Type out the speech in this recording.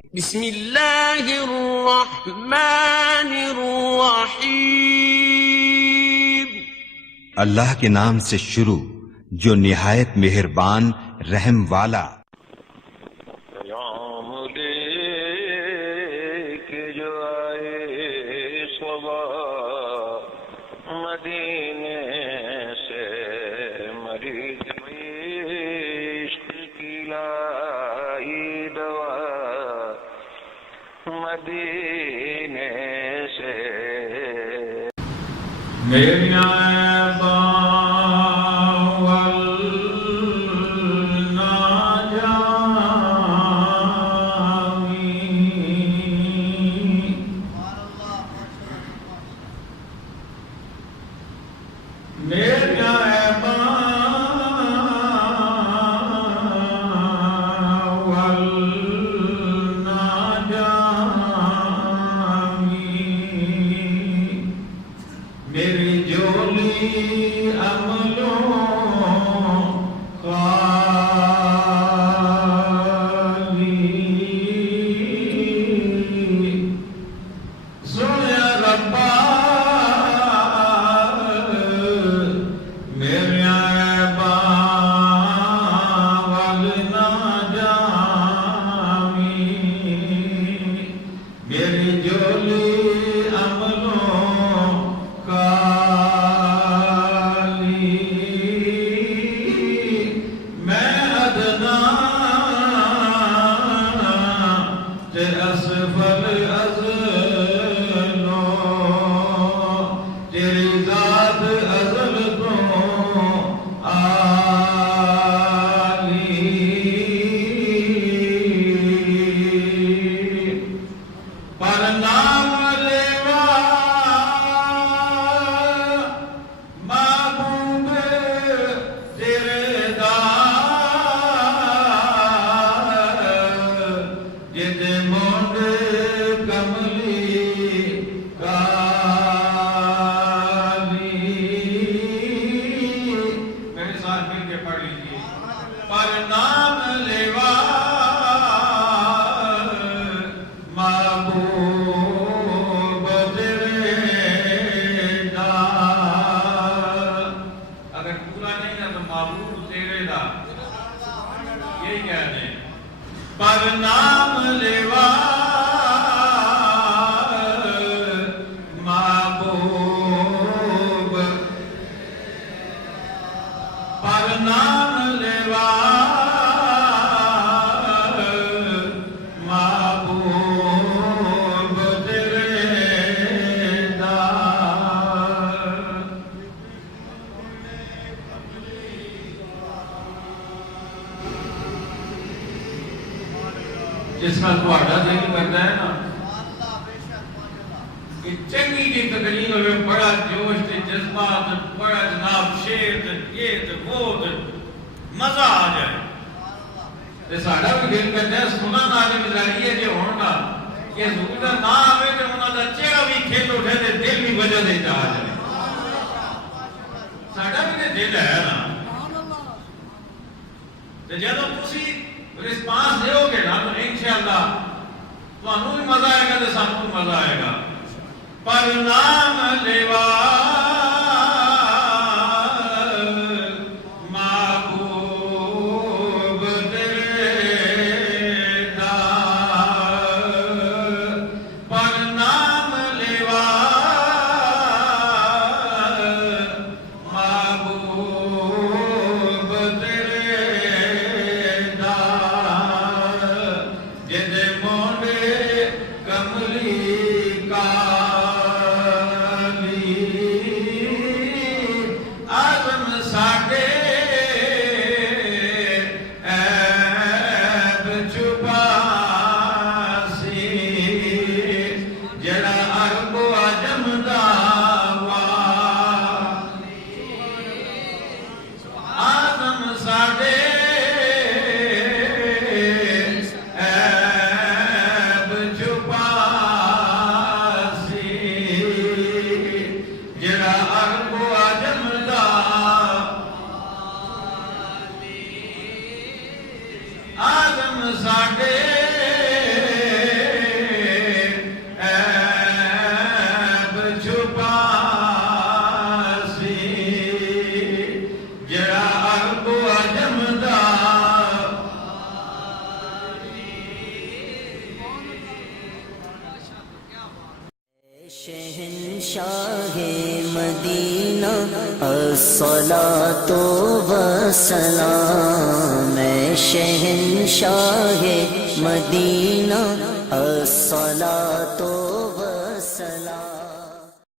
बिस्मिल्लाहिर्रहमानिर्रहीम। अल्लाह के नाम से शुरू जो निहायत मेहरबान रहम वाला। मदीने से मरीज इश्क की लाई दवा, मदीने से मेरिया मेरी जोली अमलों खाली, सुनिया रब्बा मेरे ऐबा वल ना जामी, मेरी जोली असफल अज़लो तेरी ज़ात अज़ल तो आली, पर नाम लेवा महबूब तेरे जिदे मोंड कमली काली, मेरे साथ मिलके पढ़ लीजिए। पर नाम लेवा महबूब तेरे दा, अगर पूरा नहीं ना तो महबूब तेरे दा, यही कहते हैं। पर नाम लेवा महबूब, पर नाम लेवा महबूब तेरे दा, जिस नाल तुहाडा दिल करदा है ना कि चंगी जी तकरीर होवे, बड़ा जोश ते जज्बात, बड़ा जनाब शेर ते ये ते वो ते मजा आ जाए, ते साडा भी दिल करदा है सुना नाल मिजारिए जे होण ना कि हुजूर दा नाम आवे ते उन्हां दा चेहरा भी खिल उठे ते दिल भी वजह दे जा जाए। साडा भी ते दिल है ना, ते जदों तुसी रिस्पांस दोगे ना तो इंशाअल्लाह तुहानू भी मजा आएगा तो सानू भी मजा आएगा। पर नाम लेवा महबूब तेरे दा, पर नाम लेवा महबूब तेरे दा, जिदे मोंडे कमली काली, शहंशाहे मदीना अस्सलातु वस्सलाम, मैं शहंशाहे मदीना अस्सलातु